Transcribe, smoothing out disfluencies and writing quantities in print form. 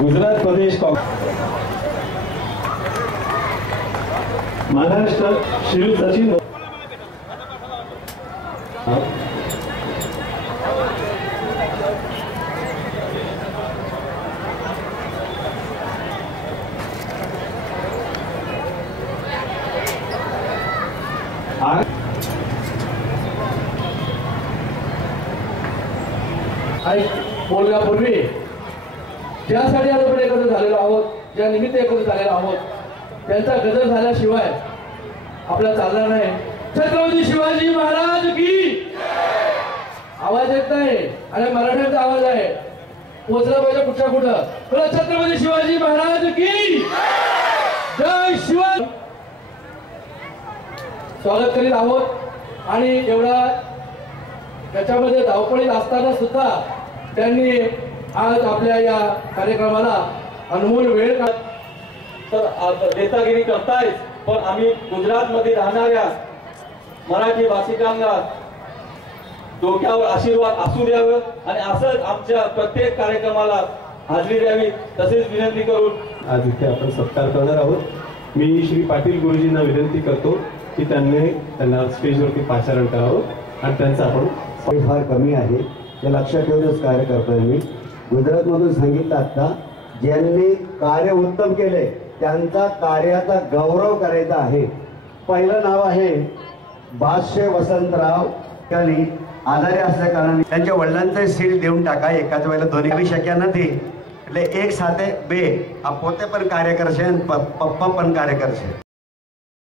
गुजरात प्रदेश काँग्रेस महाराष्ट्र श्री सचिन बोलण्यापूर्वी ज्यासाठी आपण एकत्र झालेलो आहोत, ज्या निमित्त एकत्र झालेलो आहोत, त्यांचा गजर झाल्याशिवाय आपल्याला चालणार नाही। छत्रपती शिवाजी महाराज की आवाज येत नाही आणि मराठ्यांचा आवाज आहे, पोचला पाहिजे कुठच्या कुठं। तर छत्रपती शिवाजी महाराज की जय शिवाजी। स्वागत करीत आहोत आणि एवढा त्याच्यामध्ये धावपळीत असताना सुद्धा त्यांनी आज आपल्या या कार्यक्रमाला अनमोल वेळ नेतागिरी करतायत, पण आम्ही गुजरात मध्ये राहणाऱ्या मराठी भाषिकांना डोक्यावर आशीर्वाद असू द्यावं आणि असंच आमच्या प्रत्येक कार्यक्रमाला हाजरी द्यावी, तसेच विनंती करून आज इथे आपण सत्कार करणार आहोत। मी श्री पाटील गुरुजींना विनंती करतो की त्यांना स्टेजवरती पाचारण करावं आणि त्यांचा आपण फार कमी आहे हे लक्षात ठेवूनच कार्य करतोय मी। गुजरातमधून सांगितलं आता, ज्यांनी कार्य उत्तम केले त्यांचा कार्याचा गौरव करायचा आहे। पहिलं नाव आहे भाष्य वसंतराव कली, आजारी असल्या कारणाने त्यांच्या वडिलांचं सील देऊन टाका एकाच वेळेला, दोन्ही शक्य નથી એટલે એક સાથે બે આ પોતે પણ કાર્ય કરશે અને પપ્પા પણ કાર્ય કરશે।